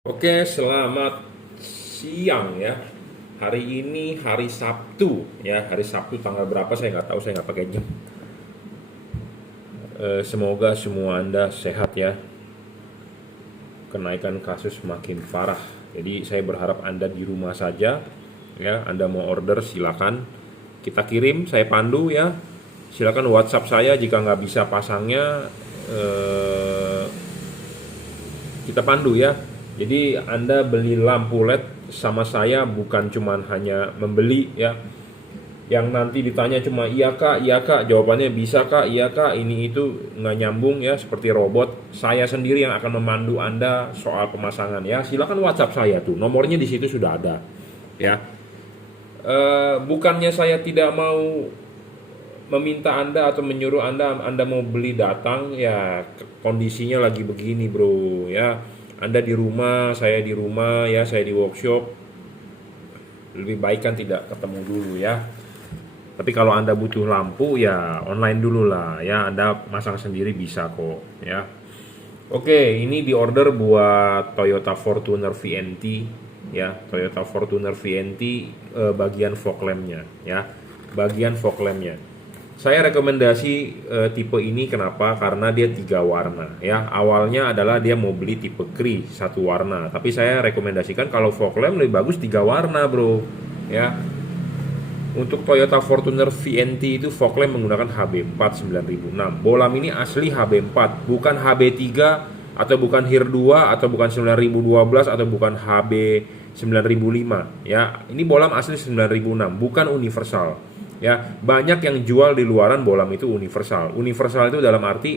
Oke, selamat siang ya. Hari ini hari Sabtu ya, hari Sabtu tanggal berapa saya nggak tahu, saya nggak pakai jam. Semoga semua Anda sehat ya. Kenaikan kasus makin parah. Jadi saya berharap Anda di rumah saja ya. Anda mau order silakan kita kirim, saya pandu ya. Silakan WhatsApp saya jika nggak bisa pasangnya, eh, kita pandu ya. Jadi Anda beli lampu LED sama saya bukan cuman hanya membeli ya, yang nanti ditanya cuma iya kak, jawabannya bisa kak, iya kak, ini itu nggak nyambung ya, seperti robot. Saya sendiri yang akan memandu Anda soal pemasangan ya. Silakan WhatsApp saya tuh, nomornya di situ sudah ada ya. Bukannya saya tidak mau meminta Anda atau menyuruh Anda mau beli datang ya, kondisinya lagi begini bro ya. Anda di rumah, saya di rumah ya, saya di workshop. Lebih baik kan tidak ketemu dulu ya. Tapi kalau Anda butuh lampu ya online dulu lah ya, Anda masang sendiri bisa kok ya. Oke, ini di order buat Toyota Fortuner VNT ya, Toyota Fortuner VNT, bagian fog lampnya ya, bagian fog lampnya. Saya rekomendasi tipe ini kenapa? Karena dia 3 warna ya. Awalnya adalah dia mau beli tipe Kri 1 warna, tapi saya rekomendasikan kalau fog lamp lebih bagus 3 warna bro ya. Untuk Toyota Fortuner VNT itu fog lamp menggunakan HB4 9006. Bolam ini asli HB4, bukan HB3 atau bukan HIR2 atau bukan 9012 atau bukan HB 9005 ya. Ini bolam asli 9006, bukan universal. Ya, banyak yang jual di luaran bolam itu universal. Universal itu dalam arti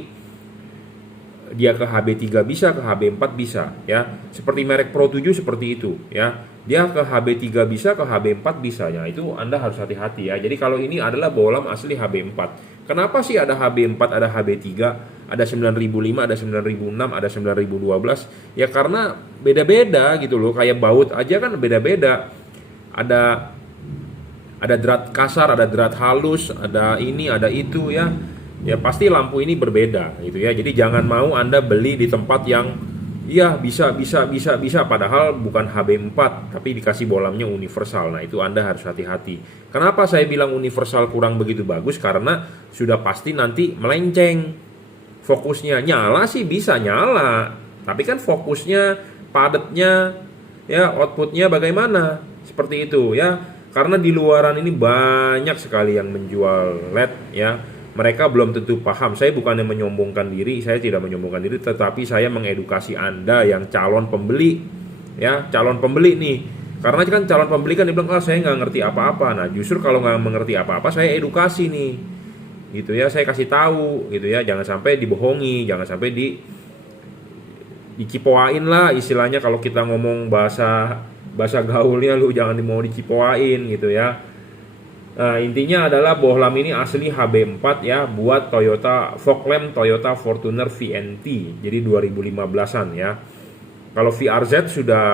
dia ke HB3 bisa, ke HB4 bisa ya. Seperti merek Pro 7 seperti itu ya. Dia ke HB3 bisa, ke HB4 bisa ya. Itu Anda harus hati-hati ya. Jadi kalau ini adalah bolam asli HB4. Kenapa sih ada HB4, ada HB3, ada 9005, ada 9006, ada 9012? Ya karena beda-beda gitu loh. Kayak baut aja kan beda-beda. Ada drat kasar, ada drat halus, ada ini, ada itu ya. Ya pasti lampu ini berbeda gitu ya. Jadi jangan mau Anda beli di tempat yang iya bisa padahal bukan HB4 tapi dikasih bolamnya universal. Nah, itu Anda harus hati-hati. Kenapa saya bilang universal kurang begitu bagus? Karena sudah pasti nanti melenceng fokusnya. Nyala sih bisa nyala, tapi kan fokusnya, padatnya ya, outputnya bagaimana? Seperti itu ya. Karena di luaran ini banyak sekali yang menjual LED ya. Mereka belum tentu paham. Saya bukannya menyombongkan diri, saya tidak menyombongkan diri, tetapi saya mengedukasi Anda yang calon pembeli ya, calon pembeli nih. Karena kan calon pembeli kan dibilang, saya nggak ngerti apa-apa. Nah justru kalau nggak mengerti apa-apa, saya edukasi nih gitu ya, saya kasih tahu gitu ya. Jangan sampai dibohongi, jangan sampai dicipoain lah istilahnya, kalau kita ngomong bahasa bahasa gaulnya, lu jangan mau dicipoain gitu ya. Nah, intinya adalah bohlam ini asli HB4 ya, buat Toyota fog lamp Toyota Fortuner VNT. Jadi 2015-an ya. Kalau VRZ sudah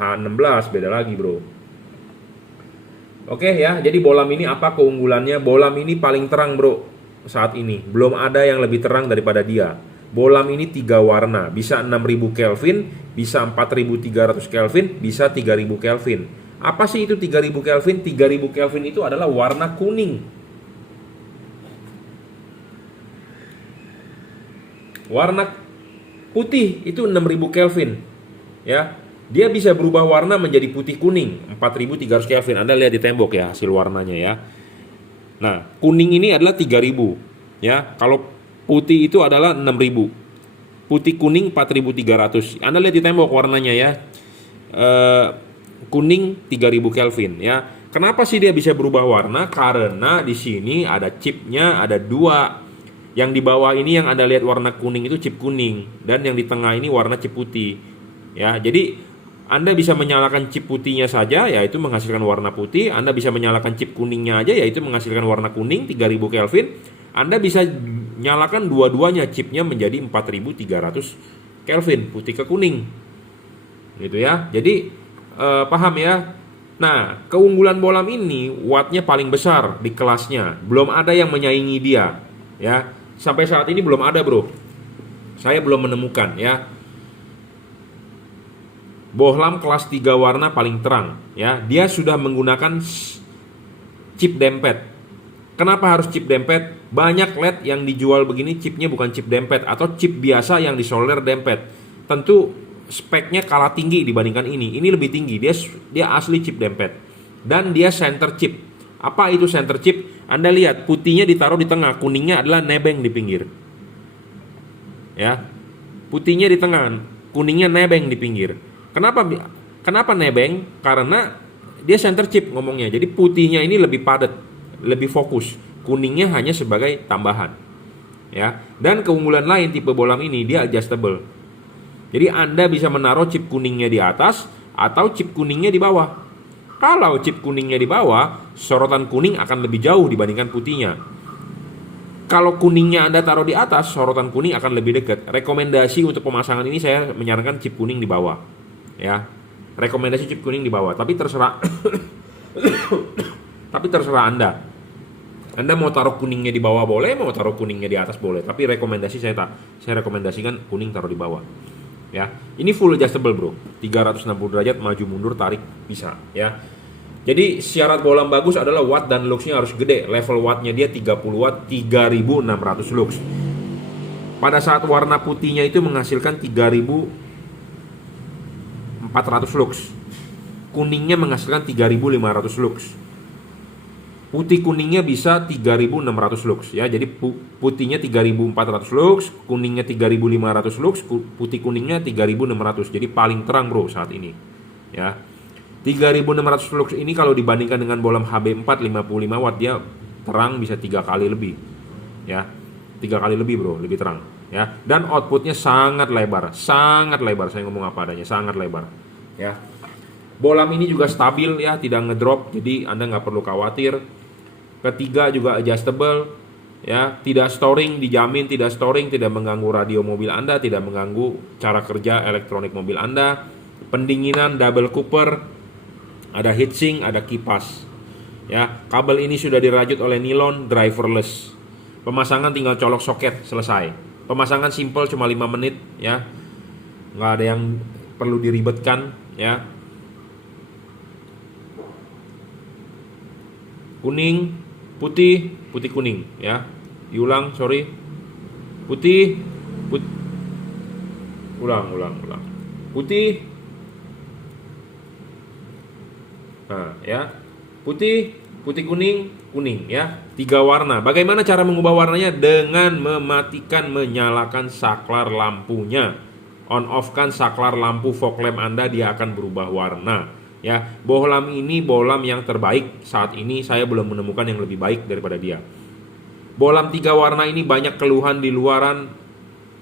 H16, beda lagi, Bro. Oke ya, jadi bohlam ini apa keunggulannya? Bohlam ini paling terang, Bro. Saat ini belum ada yang lebih terang daripada dia. Bohlam ini 3 warna, bisa 6000 Kelvin, bisa 4300 Kelvin, bisa 3000 Kelvin. Apa sih itu 3000 Kelvin? 3000 Kelvin itu adalah warna kuning. Warna putih itu 6000 Kelvin. Ya. Dia bisa berubah warna menjadi putih kuning 4300 Kelvin. Anda lihat di tembok ya hasil warnanya ya. Nah, kuning ini adalah 3000 ya. Kalau putih itu adalah 6000. Putih kuning 4300. Anda lihat di tembok warnanya ya. Kuning 3000 Kelvin ya. Kenapa sih dia bisa berubah warna? Karena di sini ada chipnya, ada 2. Yang di bawah ini yang Anda lihat warna kuning itu chip kuning, dan yang di tengah ini warna chip putih. Ya, jadi Anda bisa menyalakan chip putihnya saja, yaitu menghasilkan warna putih. Anda bisa menyalakan chip kuningnya aja, yaitu menghasilkan warna kuning 3000 Kelvin. Anda bisa nyalakan dua-duanya, chipnya menjadi 4300 Kelvin, putih ke kuning. Gitu ya. Jadi paham ya? Nah, keunggulan bohlam ini wattnya paling besar di kelasnya. Belum ada yang menyaingi dia ya. Sampai saat ini belum ada, Bro. Saya belum menemukan ya. Bohlam kelas 3 warna paling terang, ya. Dia sudah menggunakan chip dempet. Kenapa harus chip dempet? Banyak LED yang dijual begini chipnya bukan chip dempet atau chip biasa yang disolder dempet. Tentu speknya kalah tinggi dibandingkan ini. Ini lebih tinggi. Dia asli chip dempet. Dan dia center chip. Apa itu center chip? Anda lihat putihnya ditaruh di tengah, kuningnya adalah nebeng di pinggir. Ya. Putihnya di tengah, kuningnya nebeng di pinggir. Kenapa nebeng? Karena dia center chip ngomongnya. Jadi putihnya ini lebih padat, lebih fokus. Kuningnya hanya sebagai tambahan. Ya. Dan keunggulan lain tipe bohlam ini dia adjustable. Jadi Anda bisa menaruh chip kuningnya di atas atau chip kuningnya di bawah. Kalau chip kuningnya di bawah, sorotan kuning akan lebih jauh dibandingkan putihnya. Kalau kuningnya Anda taruh di atas, sorotan kuning akan lebih dekat. Rekomendasi untuk pemasangan ini saya menyarankan chip kuning di bawah. Ya. Rekomendasi chip kuning di bawah, tapi terserah tapi terserah Anda. Anda mau taruh kuningnya di bawah boleh, mau taruh kuningnya di atas boleh. Tapi rekomendasi saya rekomendasikan kuning taruh di bawah. Ya, ini full adjustable bro, 360 derajat maju mundur tarik bisa ya. Jadi syarat bohlam bagus adalah watt dan luxnya harus gede. Level wattnya dia 30 watt, 3600 lux. Pada saat warna putihnya itu menghasilkan 3400 lux. Kuningnya menghasilkan 3500 lux. Putih kuningnya bisa 3600 lux ya. Jadi putihnya 3400 lux, kuningnya 3500 lux, putih kuningnya 3600. Jadi paling terang bro saat ini. Ya. 3600 lux ini kalau dibandingkan dengan bohlam HB4 55 watt dia terang bisa 3 kali lebih. Ya. 3 kali lebih bro, lebih terang ya. Dan outputnya sangat lebar. Saya ngomong apa adanya, sangat lebar. Ya. Bohlam ini juga stabil ya, tidak ngedrop, jadi Anda nggak perlu khawatir. Ketiga juga adjustable ya, tidak storing, dijamin tidak storing, tidak mengganggu radio mobil Anda, tidak mengganggu cara kerja elektronik mobil Anda. Pendinginan double cooper, ada heatsink, ada kipas. Ya, kabel ini sudah dirajut oleh nilon, driverless. Pemasangan tinggal colok soket, selesai. Pemasangan simple cuma 5 menit ya. Nggak ada yang perlu diribetkan ya. Kuning, putih kuning ya. Diulang, sorry. Ulang. Putih. Nah, ya. Putih kuning ya. 3 warna. Bagaimana cara mengubah warnanya? Dengan menyalakan saklar lampunya. On off kan saklar lampu fog lamp Anda, dia akan berubah warna. Ya, bohlam ini bohlam yang terbaik saat ini, saya belum menemukan yang lebih baik daripada dia. Bohlam 3 warna ini banyak keluhan di luaran.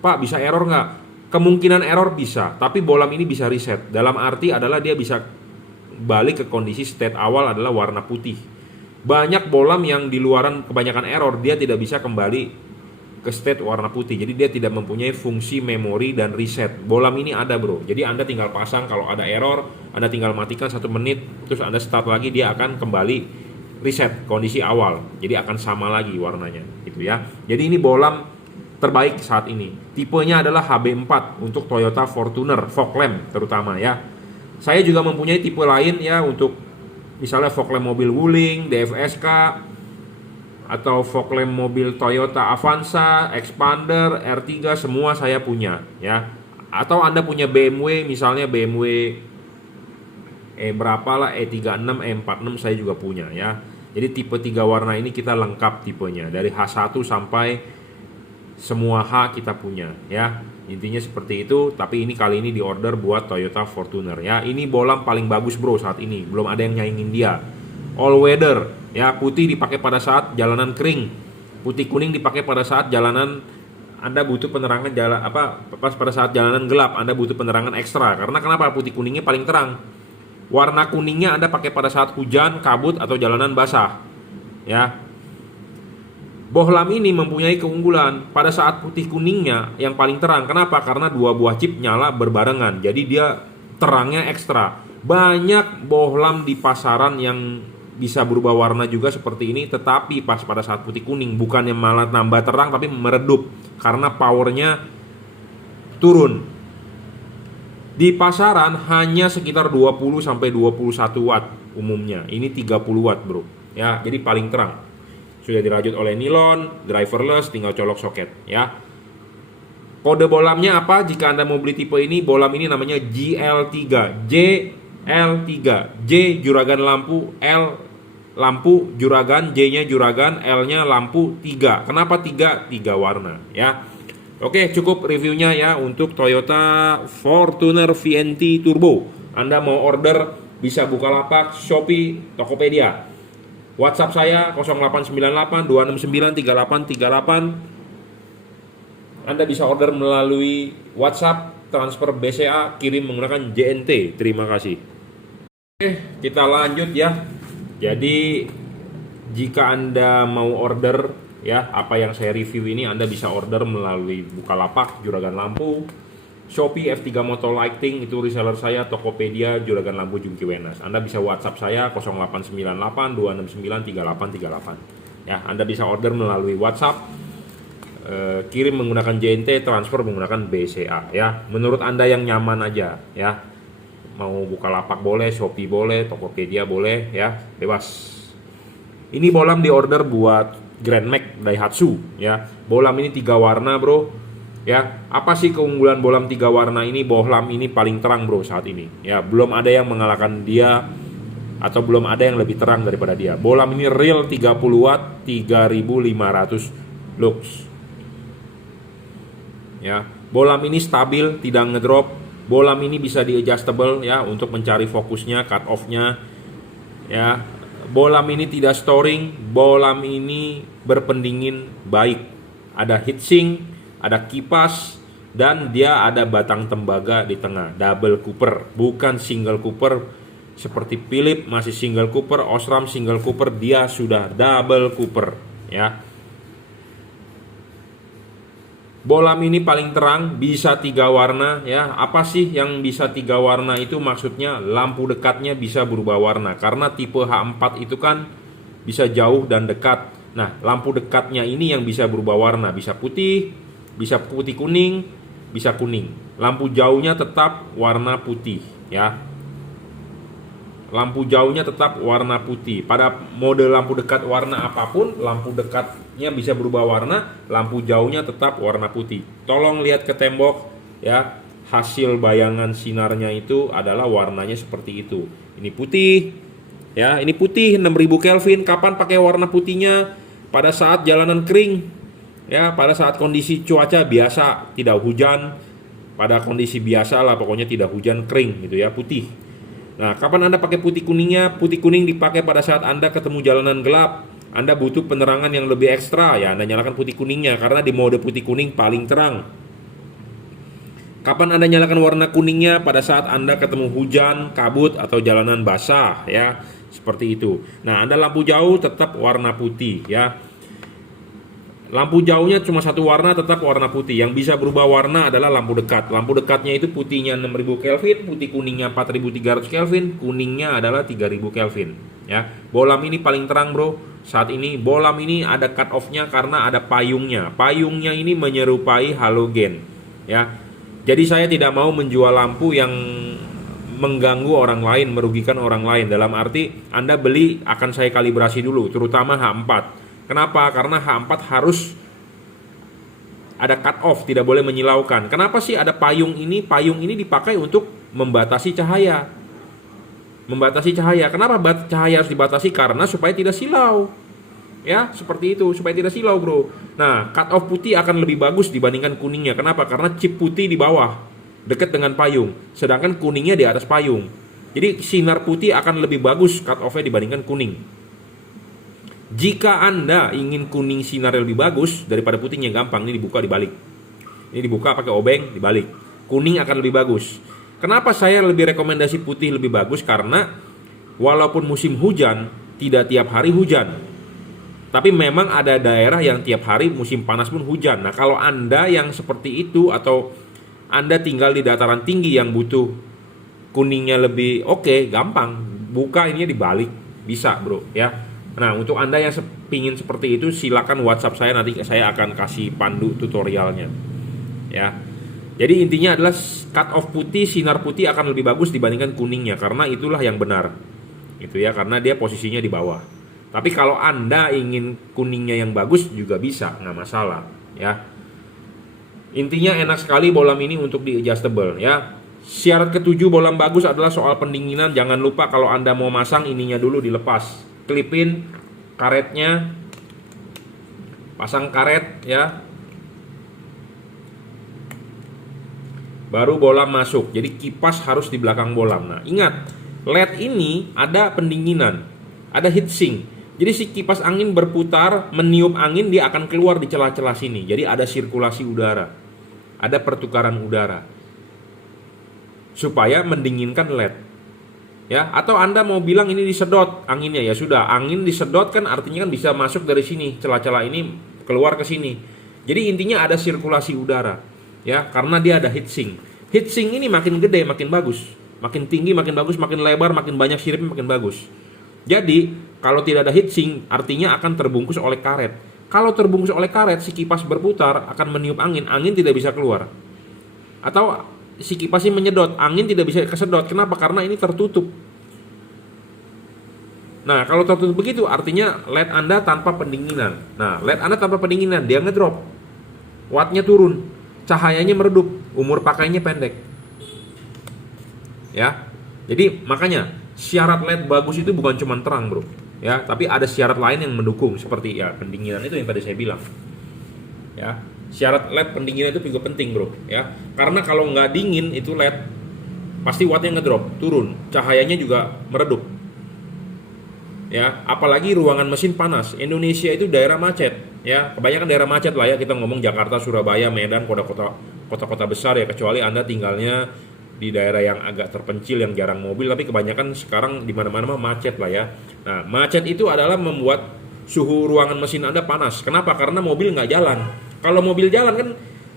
Pak, bisa error nggak? Kemungkinan error bisa, tapi bohlam ini bisa reset. Dalam arti adalah dia bisa balik ke kondisi state awal adalah warna putih. Banyak bohlam yang di luaran kebanyakan error, dia tidak bisa kembali ke state warna putih. Jadi dia tidak mempunyai fungsi memori dan reset. Bohlam ini ada bro. Jadi Anda tinggal pasang, kalau ada error Anda tinggal matikan 1 menit, terus Anda start lagi, dia akan kembali reset kondisi awal. Jadi akan sama lagi warnanya gitu ya. Jadi ini bohlam terbaik saat ini. Tipenya adalah HB4 untuk Toyota Fortuner fog lamp terutama ya. Saya juga mempunyai tipe lain ya untuk misalnya fog lamp mobil Wuling, DFSK, atau fog lamp mobil Toyota Avanza, Expander, R3, semua saya punya ya. Atau Anda punya BMW, misalnya BMW berapa lah, E36, E46 saya juga punya ya. Jadi tipe 3 warna ini kita lengkap tipenya, dari H1 sampai semua H kita punya ya. Intinya seperti itu, tapi ini kali ini di order buat Toyota Fortuner ya. Ini bohlam paling bagus bro saat ini, belum ada yang nyaingin dia. All weather ya, putih dipakai pada saat jalanan kering, putih kuning dipakai pada saat jalanan Anda butuh penerangan pas pada saat jalanan gelap Anda butuh penerangan ekstra. Karena kenapa? Putih kuningnya paling terang. Warna kuningnya Anda pakai pada saat hujan, kabut atau jalanan basah. Ya. Bohlam ini mempunyai keunggulan pada saat putih kuningnya yang paling terang. Kenapa? Karena 2 buah chip nyala berbarengan. Jadi dia terangnya ekstra. Banyak bohlam di pasaran yang bisa berubah warna juga seperti ini, tetapi pas pada saat putih kuning bukannya malah nambah terang tapi meredup karena powernya turun. Di pasaran hanya sekitar 20 sampai 21 watt umumnya. Ini 30 watt, Bro. Ya, jadi paling terang. Sudah dirajut oleh nilon, driverless, tinggal colok soket, ya. Kode bolamnya apa? Jika Anda mau beli tipe ini, bolam ini namanya GL3. JL3. J juragan lampu, L lampu juragan, J-nya juragan, L-nya lampu 3. Kenapa 3? 3 warna, ya. Oke, cukup reviewnya ya untuk Toyota Fortuner VNT Turbo. Anda mau order bisa Bukalapak, Shopee, Tokopedia. WhatsApp saya 0898 269 3838. Anda bisa order melalui WhatsApp, transfer BCA, kirim menggunakan JNT. Terima kasih. Oke, kita lanjut ya. Jadi jika Anda mau order ya, apa yang saya review ini Anda bisa order melalui Bukalapak, juragan lampu, Shopee F3 Motor Lighting, itu reseller saya, Tokopedia, juragan lampu Jungki Wenas. Anda bisa WhatsApp saya 0898 269 3838. Ya, Anda bisa order melalui WhatsApp, kirim menggunakan JNT, transfer menggunakan BCA ya. Menurut Anda yang nyaman aja ya. Mau Bukalapak boleh, Shopee boleh, Tokopedia boleh ya, bebas. Ini bolam di order buat Grand Max Daihatsu ya. Bolam ini 3 warna, Bro. Ya, apa sih keunggulan bolam 3 warna ini? Bolam ini paling terang, Bro, saat ini. Ya, belum ada yang mengalahkan dia atau belum ada yang lebih terang daripada dia. Bolam ini real 30 watt, 3500 lux. Ya, bolam ini stabil, tidak ngedrop. Bolam ini bisa di adjustable ya untuk mencari fokusnya, cut off-nya. Ya, bolam ini tidak storing, bolam ini berpendingin baik. Ada heatsink, ada kipas, dan dia ada batang tembaga di tengah. Double cooper, bukan single cooper seperti Philip masih single cooper, Osram single cooper, dia sudah double cooper ya. Bolam ini paling terang, bisa 3 warna ya. Apa sih yang bisa 3 warna itu? Maksudnya lampu dekatnya bisa berubah warna. Karena tipe H4 itu kan bisa jauh dan dekat. Nah, lampu dekatnya ini yang bisa berubah warna. Bisa putih kuning, bisa kuning. Lampu jauhnya tetap warna putih ya. Lampu jauhnya tetap warna putih. Pada mode lampu dekat warna apapun, lampu dekatnya bisa berubah warna, lampu jauhnya tetap warna putih. Tolong lihat ke tembok ya. Hasil bayangan sinarnya itu adalah warnanya seperti itu. Ini putih ya, ini putih 6000 Kelvin. Kapan pakai warna putihnya? Pada saat jalanan kering ya, pada saat kondisi cuaca biasa, tidak hujan. Pada kondisi biasa lah, pokoknya tidak hujan, kering gitu ya, putih. Nah, kapan Anda pakai putih kuningnya? Putih kuning dipakai pada saat Anda ketemu jalanan gelap. Anda butuh penerangan yang lebih ekstra ya, Anda nyalakan putih kuningnya karena di mode putih kuning paling terang. Kapan Anda nyalakan warna kuningnya? Pada saat Anda ketemu hujan, kabut, atau jalanan basah ya, seperti itu. Nah, Anda lampu jauh tetap warna putih ya. Lampu jauhnya cuma satu warna, tetap warna putih. Yang bisa berubah warna adalah lampu dekat. Lampu dekatnya itu putihnya 6000 Kelvin, putih kuningnya 4300 Kelvin, kuningnya adalah 3000 Kelvin. Ya, bolam ini paling terang, Bro. Saat ini bolam ini ada cut off-nya karena ada payungnya. Payungnya ini menyerupai halogen. Ya, jadi saya tidak mau menjual lampu yang mengganggu orang lain, merugikan orang lain. Dalam arti Anda beli akan saya kalibrasi dulu, terutama H4. Kenapa? Karena H4 harus ada cut off, tidak boleh menyilaukan. Kenapa sih ada payung ini? Payung ini dipakai untuk membatasi cahaya. Membatasi cahaya. Kenapa cahaya harus dibatasi? Karena supaya tidak silau. Ya, seperti itu, supaya tidak silau, Bro. Nah, cut off putih akan lebih bagus dibandingkan kuningnya. Kenapa? Karena chip putih di bawah, dekat dengan payung. Sedangkan kuningnya di atas payung. Jadi sinar putih akan lebih bagus cut off-nya dibandingkan kuning. Jika Anda ingin kuning sinar lebih bagus daripada putihnya, gampang, ini dibuka dibalik. Ini dibuka pakai obeng, dibalik. Kuning akan lebih bagus. Kenapa saya lebih rekomendasi putih lebih bagus? Karena walaupun musim hujan, tidak tiap hari hujan. Tapi memang ada daerah yang tiap hari musim panas pun hujan. Nah, kalau Anda yang seperti itu atau Anda tinggal di dataran tinggi yang butuh kuningnya lebih oke, gampang. Buka ini dibalik, bisa, Bro, ya. Nah, untuk Anda yang pingin seperti itu, silakan WhatsApp saya, nanti saya akan kasih pandu tutorialnya. Ya. Jadi intinya adalah cut off putih, sinar putih akan lebih bagus dibandingkan kuningnya, karena itulah yang benar. Itu ya, karena dia posisinya di bawah. Tapi kalau Anda ingin kuningnya yang bagus juga bisa, nggak masalah ya. Intinya enak sekali bolam ini untuk di adjustable ya. Syarat ketujuh bolam bagus adalah soal pendinginan. Jangan lupa kalau Anda mau masang ininya dulu dilepas. Klipin karetnya, pasang karet ya. Baru bolam masuk. Jadi kipas harus di belakang bolam. Nah, ingat, LED ini ada pendinginan, ada heatsink. Jadi si kipas angin berputar, meniup angin, dia akan keluar di celah-celah sini. Jadi ada sirkulasi udara, ada pertukaran udara, supaya mendinginkan LED. Ya, atau Anda mau bilang ini disedot anginnya, ya sudah, angin disedot kan artinya kan bisa masuk dari sini, celah-celah ini keluar ke sini. Jadi intinya ada sirkulasi udara, ya, karena dia ada heatsink. Heatsink ini makin gede makin bagus, makin tinggi makin bagus, makin lebar makin banyak siripnya makin bagus. Jadi kalau tidak ada heatsink artinya akan terbungkus oleh karet. Kalau terbungkus oleh karet, si kipas berputar akan meniup angin, angin tidak bisa keluar. Atau si kipas ini menyedot, angin tidak bisa kesedot. Kenapa? Karena ini tertutup. Nah, kalau tertutup begitu artinya LED Anda tanpa pendinginan. Nah, LED Anda tanpa pendinginan, dia ngedrop, wattnya turun, cahayanya meredup, umur pakainya pendek. Ya, jadi makanya syarat LED bagus itu bukan cuma terang, bro. Ya, tapi ada syarat lain yang mendukung, seperti ya pendinginan itu yang tadi saya bilang. Ya, syarat LED pendinginan itu juga penting, bro. Ya, karena kalau nggak dingin itu LED pasti wattnya ngedrop, turun, cahayanya juga meredup. Ya, apalagi ruangan mesin panas. Indonesia itu daerah macet, ya, kebanyakan daerah macet lah ya. Kita ngomong Jakarta, Surabaya, Medan, kota-kota besar ya, kecuali Anda tinggalnya di daerah yang agak terpencil yang jarang mobil, tapi kebanyakan sekarang di mana-mana macet lah ya. Nah, macet itu adalah membuat suhu ruangan mesin Anda panas. Kenapa? Karena mobil nggak jalan. Kalau mobil jalan kan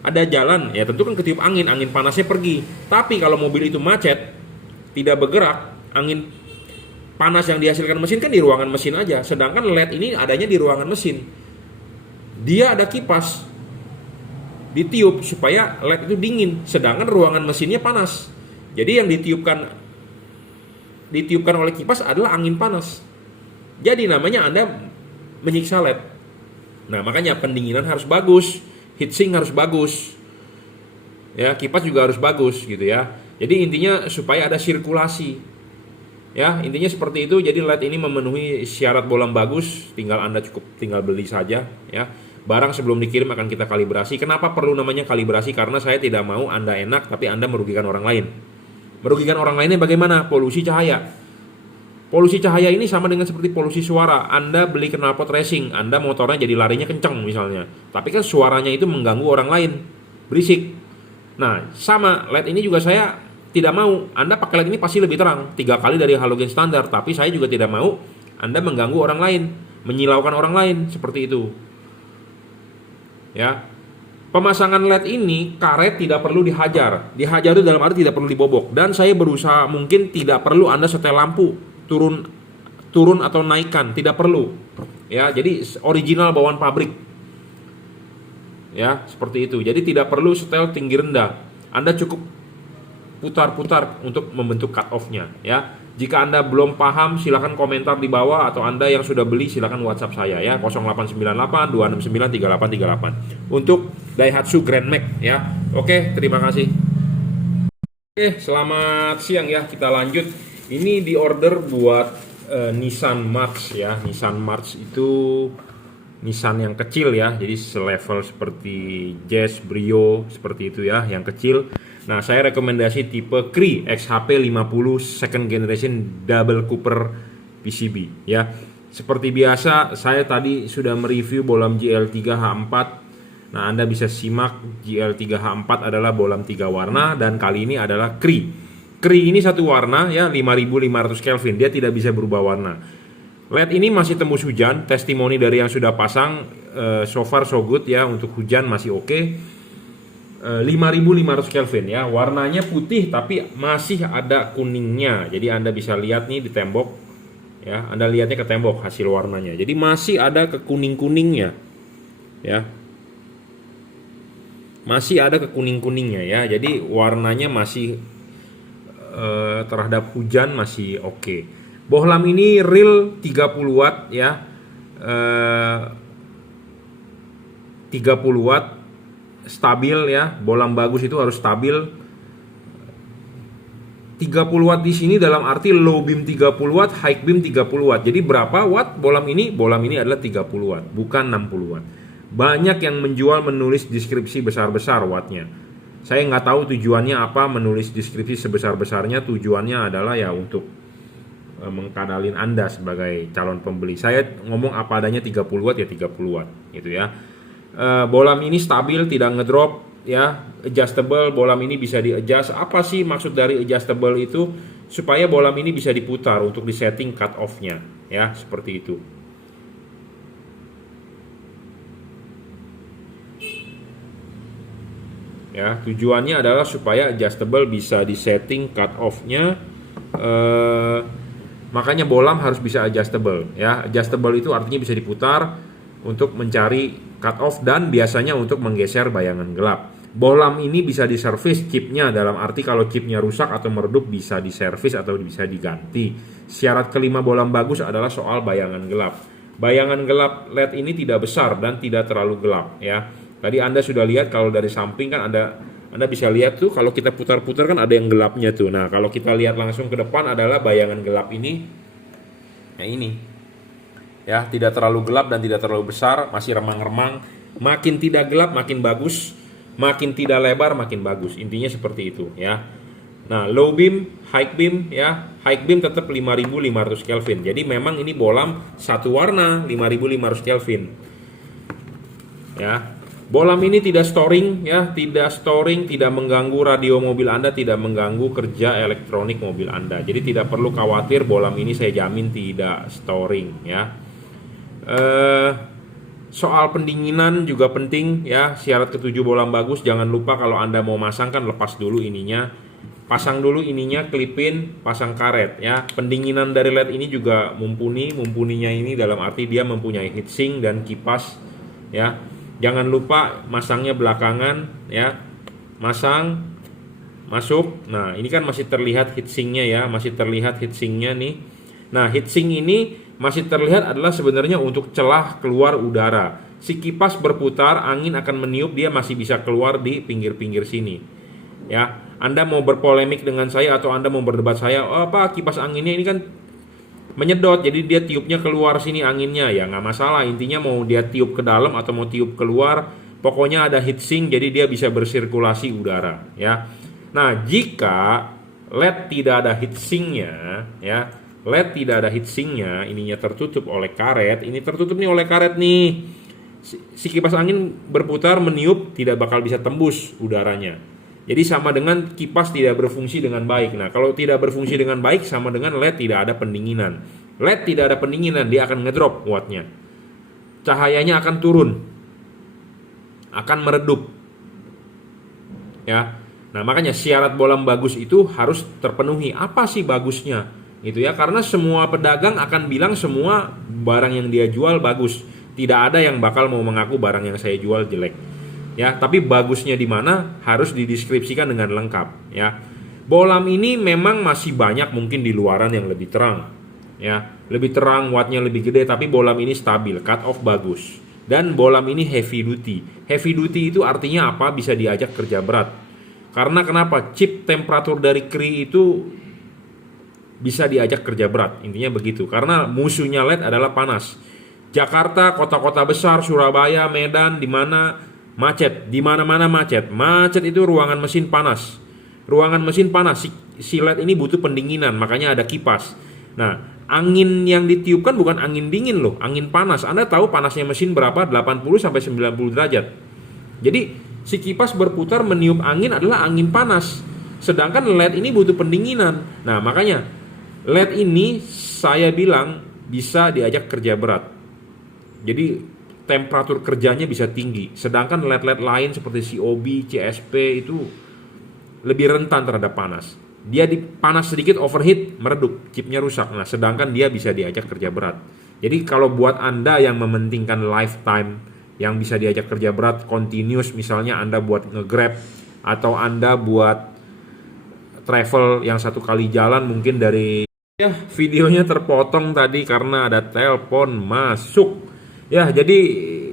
ada jalan, ya tentu kan ketiup angin, angin panasnya pergi. Tapi kalau mobil itu macet, tidak bergerak, angin panas yang dihasilkan mesin kan di ruangan mesin aja. Sedangkan LED ini adanya di ruangan mesin. Dia ada kipas, ditiup supaya LED itu dingin, sedangkan ruangan mesinnya panas. Jadi yang ditiupkan oleh kipas adalah angin panas. Jadi namanya Anda menyiksa LED. Nah, makanya pendinginan harus bagus, heatsink harus bagus. Ya, kipas juga harus bagus gitu ya. Jadi intinya supaya ada sirkulasi. Ya, intinya seperti itu. Jadi LED ini memenuhi syarat bolam bagus, tinggal beli saja ya. Barang sebelum dikirim akan kita kalibrasi. Kenapa perlu namanya kalibrasi? Karena saya tidak mau Anda enak tapi Anda merugikan orang lain. Merugikan orang lainnya bagaimana? Polusi cahaya. Polusi cahaya ini sama dengan seperti polusi suara. Anda beli knalpot racing, Anda motornya jadi larinya kencang misalnya, tapi kan suaranya itu mengganggu orang lain, berisik. Nah, sama LED ini juga saya tidak mau. Anda pakai LED ini pasti lebih terang, 3 kali dari halogen standar, tapi saya juga tidak mau Anda mengganggu orang lain, menyilaukan orang lain, seperti itu. Ya, pemasangan LED ini karet tidak perlu dihajar. Dihajar itu dalam arti tidak perlu dibobok. Dan saya berusaha mungkin tidak perlu Anda setel lampu turun atau naikkan, tidak perlu. Ya, jadi original bawaan pabrik. Ya, seperti itu. Jadi tidak perlu setel tinggi rendah. Anda cukup putar-putar untuk membentuk cut off-nya. Ya. Jika Anda belum paham, silakan komentar di bawah, atau Anda yang sudah beli silakan WhatsApp saya ya, 0898 269 3838 untuk Daihatsu Grand Max ya. Oke, terima kasih. Oke, selamat siang ya. Kita lanjut. Ini di order buat Nissan March ya. Nissan March itu Nissan yang kecil ya. Jadi selevel seperti Jazz, Brio seperti itu ya, yang kecil. Nah, saya rekomendasi tipe Cree XHP 50 second generation double cooper PCB ya. Seperti biasa, saya tadi sudah mereview bolam GL3H4. Nah, Anda bisa simak GL3H4 adalah bolam 3 warna, dan kali ini adalah Cree. Cree ini satu warna ya, 5500 Kelvin. Dia tidak bisa berubah warna. LED ini masih tembus hujan. Testimoni dari yang sudah pasang so far so good ya, untuk hujan masih oke. 5500 Kelvin ya, warnanya putih tapi masih ada kuningnya. Jadi Anda bisa lihat nih di tembok ya, Anda lihatnya ke tembok hasil warnanya. Jadi masih ada ke kuning-kuningnya ya. masih ada kekuning-kuningnya ya. Jadi warnanya masih terhadap hujan masih oke. Bohlam ini real 30 watt ya. 30 watt stabil ya. Bohlam bagus itu harus stabil. 30 watt di sini dalam arti low beam 30 watt, high beam 30 watt. Jadi berapa watt bohlam ini? Bohlam ini adalah 30 watt, bukan 60 watt. Banyak yang menjual menulis deskripsi besar-besar wattnya. Saya nggak tahu tujuannya apa menulis deskripsi sebesar-besarnya. Tujuannya adalah ya untuk mengkadalin Anda sebagai calon pembeli. Saya ngomong apa adanya 30 watt ya 30 watt gitu ya. Bohlam ini stabil, tidak ngedrop ya, adjustable. Bohlam ini bisa di-adjust. Apa sih maksud dari adjustable itu? Supaya bohlam ini bisa diputar untuk disetting cut off-nya ya, seperti itu. Ya, tujuannya adalah supaya adjustable bisa disetting cut off-nya. Makanya bohlam harus bisa adjustable ya. Adjustable itu artinya bisa diputar untuk mencari cut off dan biasanya untuk menggeser bayangan gelap. Bohlam ini bisa diservis chipnya, dalam arti kalau chipnya rusak atau meredup bisa diservis atau bisa diganti. Syarat kelima bohlam bagus adalah soal bayangan gelap. Bayangan gelap LED ini tidak besar dan tidak terlalu gelap ya. Tadi Anda sudah lihat kalau dari samping kan Anda bisa lihat tuh kalau kita putar-putar kan ada yang gelapnya tuh. Nah, kalau kita lihat langsung ke depan adalah bayangan gelap ini. Nah, ini. Ya, tidak terlalu gelap dan tidak terlalu besar, masih remang-remang. Makin tidak gelap makin bagus, makin tidak lebar makin bagus. Intinya seperti itu ya. Nah, low beam, high beam ya. High beam tetap 5500 Kelvin. Jadi memang ini bohlam satu warna 5500 Kelvin. Ya. Bohlam ini tidak storing ya, tidak storing, tidak mengganggu radio mobil Anda, tidak mengganggu kerja elektronik mobil Anda. Jadi tidak perlu khawatir, bohlam ini saya jamin tidak storing ya. Soal pendinginan juga penting ya. Syarat ketujuh bohlam bagus, jangan lupa kalau Anda mau masang kan lepas dulu ininya. Pasang dulu ininya, klipin, pasang karet ya. Pendinginan dari LED ini juga mumpuninya ini dalam arti dia mempunyai heatsink dan kipas ya. Jangan lupa masangnya belakangan ya. Masang, masuk. Nah, ini kan masih terlihat heatsinknya ya, masih terlihat heatsinknya nih. Nah, heatsink ini masih terlihat adalah sebenarnya untuk celah keluar udara. Si kipas berputar, angin akan meniup, dia masih bisa keluar di pinggir-pinggir sini. Ya, Anda mau berpolemik dengan saya atau Anda mau berdebat saya, oh, apa kipas anginnya ini kan menyedot, jadi dia tiupnya keluar sini anginnya, ya nggak masalah. Intinya mau dia tiup ke dalam atau mau tiup keluar, pokoknya ada heatsink, jadi dia bisa bersirkulasi udara. Ya, nah jika LED tidak ada heatsinknya, ya LED tidak ada heatsinknya, ininya tertutup oleh karet, ini tertutup nih oleh karet nih. Si kipas angin berputar meniup tidak bakal bisa tembus udaranya. Jadi sama dengan kipas tidak berfungsi dengan baik. Nah, kalau tidak berfungsi dengan baik sama dengan LED tidak ada pendinginan. LED tidak ada pendinginan, dia akan ngedrop wattnya. Cahayanya akan turun. Akan meredup. Ya. Nah, makanya syarat bohlam bagus itu harus terpenuhi. Apa sih bagusnya? Gitu ya, karena semua pedagang akan bilang semua barang yang dia jual bagus. Tidak ada yang bakal mau mengaku barang yang saya jual jelek. Ya, tapi bagusnya di mana harus dideskripsikan dengan lengkap ya. Bohlam ini memang masih banyak mungkin di luaran yang lebih terang ya, lebih terang, wattnya lebih gede, tapi bohlam ini stabil, cut off bagus. Dan bohlam ini heavy duty. Heavy duty itu artinya apa? Bisa diajak kerja berat. Karena kenapa? Chip temperatur dari Cree itu bisa diajak kerja berat. Intinya begitu. Karena musuhnya LED adalah panas. Jakarta, kota-kota besar, Surabaya, Medan, di mana macet, di mana-mana macet. Macet itu ruangan mesin panas. Ruangan mesin panas, si LED ini butuh pendinginan, makanya ada kipas. Nah, angin yang ditiupkan bukan angin dingin loh, angin panas. Anda tahu panasnya mesin berapa? 80 sampai 90 derajat. Jadi, si kipas berputar meniup angin adalah angin panas. Sedangkan LED ini butuh pendinginan. Nah, makanya LED ini saya bilang bisa diajak kerja berat. Jadi temperatur kerjanya bisa tinggi. Sedangkan LED-LED lain seperti COB, CSP itu lebih rentan terhadap panas. Dia panas sedikit overheat, meredup, chipnya rusak. Nah, sedangkan dia bisa diajak kerja berat. Jadi kalau buat Anda yang mementingkan lifetime yang bisa diajak kerja berat continuous, misalnya Anda buat nge-Grab atau Anda buat travel yang satu kali jalan mungkin dari ya videonya terpotong tadi karena ada telepon masuk. Ya, jadi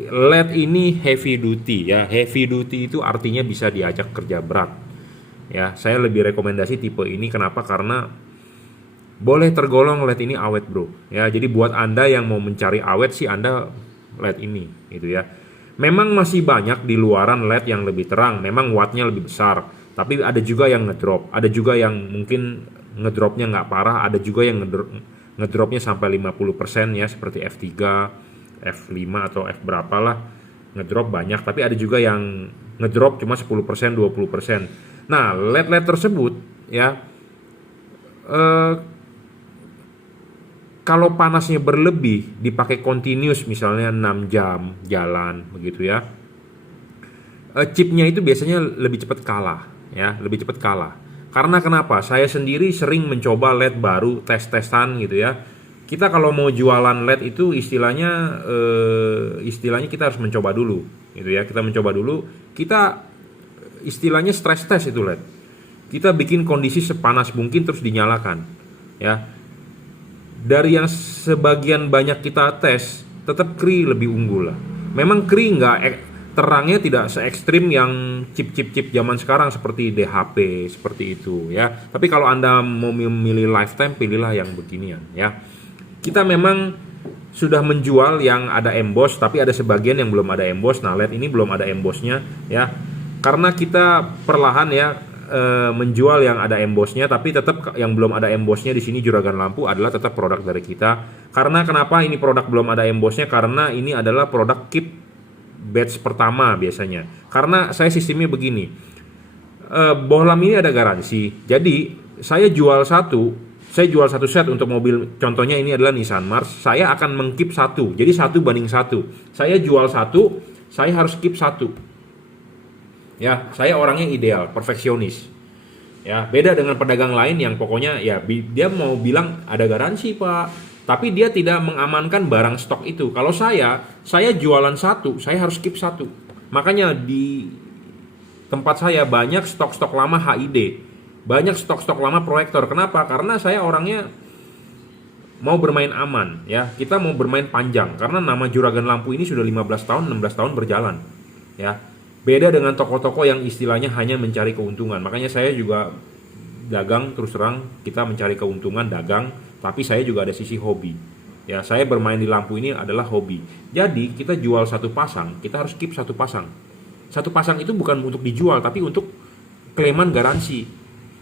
LED ini heavy duty ya. Heavy duty itu artinya bisa diajak kerja berat. Ya, saya lebih rekomendasi tipe ini kenapa? Karena boleh tergolong LED ini awet, Bro. Ya, jadi buat Anda yang mau mencari awet sih Anda LED ini gitu ya. Memang masih banyak di luaran LED yang lebih terang, memang wattnya lebih besar, tapi ada juga yang ngedrop, ada juga yang mungkin ngedropnya nggak parah, ada juga yang ngedropnya sampai 50% ya, seperti F3, F5 atau F berapa lah, ngedrop banyak, tapi ada juga yang ngedrop cuma 10%, 20%. Nah, LED-LED tersebut ya, kalau panasnya berlebih dipakai continuous misalnya 6 jam jalan begitu ya, chipnya itu biasanya lebih cepat kalah ya, lebih cepat kalah. Karena kenapa? Saya sendiri sering mencoba LED baru, tes-tesan gitu ya. Kita kalau mau jualan LED itu istilahnya kita harus mencoba dulu gitu ya. Kita mencoba dulu, kita istilahnya stress test itu LED. Kita bikin kondisi sepanas mungkin terus dinyalakan ya. Dari yang sebagian banyak kita tes, tetap Cree lebih unggul lah. Memang Cree terangnya tidak se ekstrim yang chip zaman sekarang seperti DHP seperti itu ya. Tapi kalau Anda mau memilih lifetime, pilihlah yang beginian ya. Kita memang sudah menjual yang ada emboss, tapi ada sebagian yang belum ada emboss. Nah, LED ini belum ada embossnya ya. Karena kita perlahan ya menjual yang ada embossnya, tapi tetap yang belum ada embossnya di sini juragan lampu adalah tetap produk dari kita. Karena kenapa ini produk belum ada embossnya? Karena ini adalah produk keep batch pertama biasanya. Karena saya sistemnya begini, bohlam ini ada garansi. Jadi saya jual satu set untuk mobil. Contohnya ini adalah Nissan Mars. Saya akan mengkeep satu. Jadi 1:1. Saya jual satu, saya harus keep satu. Ya, saya orangnya ideal, perfeksionis. Ya, beda dengan pedagang lain yang pokoknya ya dia mau bilang ada garansi, Pak, tapi dia tidak mengamankan barang stok itu. Kalau saya jualan satu, saya harus keep satu. Makanya di tempat saya banyak stok-stok lama HID, banyak stok-stok lama proyektor. Kenapa? Karena saya orangnya mau bermain aman, ya. Kita mau bermain panjang karena nama Juragan Lampu ini sudah 15 tahun, 16 tahun berjalan. Ya. Beda dengan toko-toko yang istilahnya hanya mencari keuntungan. Makanya saya juga dagang, terus terang kita mencari keuntungan dagang, tapi saya juga ada sisi hobi. Ya, saya bermain di lampu ini adalah hobi. Jadi kita jual satu pasang, kita harus keep satu pasang. Satu pasang itu bukan untuk dijual, tapi untuk klaiman garansi.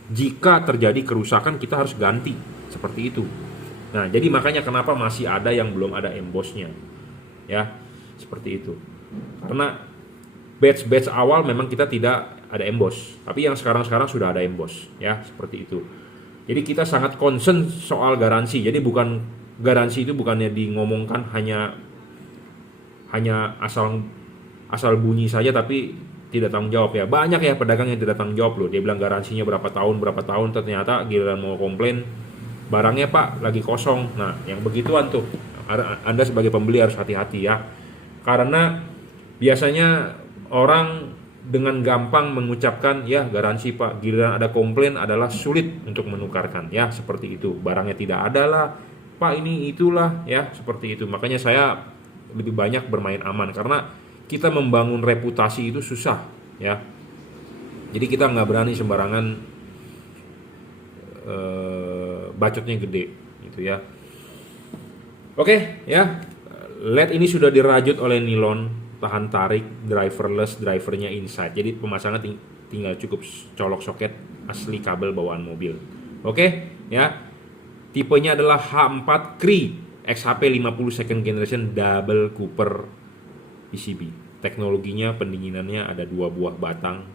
Jika terjadi kerusakan kita harus ganti, seperti itu. Nah, jadi makanya kenapa masih ada yang belum ada embossnya. Ya, seperti itu. Karena batch awal memang kita tidak ada emboss, tapi yang sekarang sudah ada emboss, ya seperti itu. Jadi kita sangat concern soal garansi. Jadi garansi itu bukannya ngomongkan hanya asal bunyi saja, tapi tidak tanggung jawab ya. Banyak ya pedagang yang tidak tanggung jawab loh. Dia bilang garansinya berapa tahun, ternyata giliran mau komplain barangnya Pak lagi kosong. Nah, yang begituan tuh Anda sebagai pembeli harus hati-hati ya, karena biasanya orang dengan gampang mengucapkan ya garansi Pak, giliran ada komplain adalah sulit untuk menukarkan ya, seperti itu. Barangnya tidak ada lah Pak, ini itulah ya, seperti itu. Makanya saya lebih banyak bermain aman karena kita membangun reputasi itu susah ya. Jadi kita nggak berani sembarangan bacotnya gede gitu ya. Oke ya, LED ini sudah dirajut oleh nilon, tahan tarik, driverless, drivernya inside. Jadi pemasangan tinggal cukup colok soket asli kabel bawaan mobil. Oke, ya. Tipenya adalah H4 Cree XHP 50 second generation double cooper PCB. Teknologinya pendinginannya ada 2 buah batang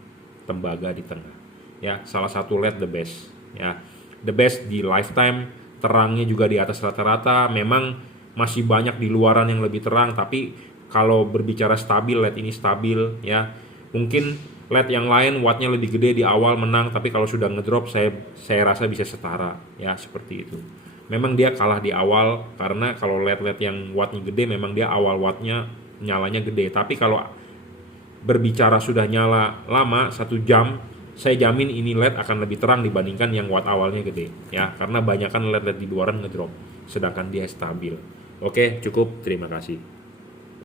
tembaga di tengah. Ya, salah satu LED the best, ya. The best di lifetime, terangnya juga di atas rata-rata. Memang masih banyak di luaran yang lebih terang, tapi kalau berbicara stabil, LED ini stabil ya. Mungkin LED yang lain wattnya lebih gede di awal menang, tapi kalau sudah ngedrop saya rasa bisa setara ya, seperti itu. Memang dia kalah di awal karena kalau LED yang wattnya gede memang dia awal wattnya nyalanya gede. Tapi kalau berbicara sudah nyala lama 1 jam, saya jamin ini LED akan lebih terang dibandingkan yang watt awalnya gede ya, karena banyak kan LED di luaran ngedrop sedangkan dia stabil. Oke, cukup, terima kasih.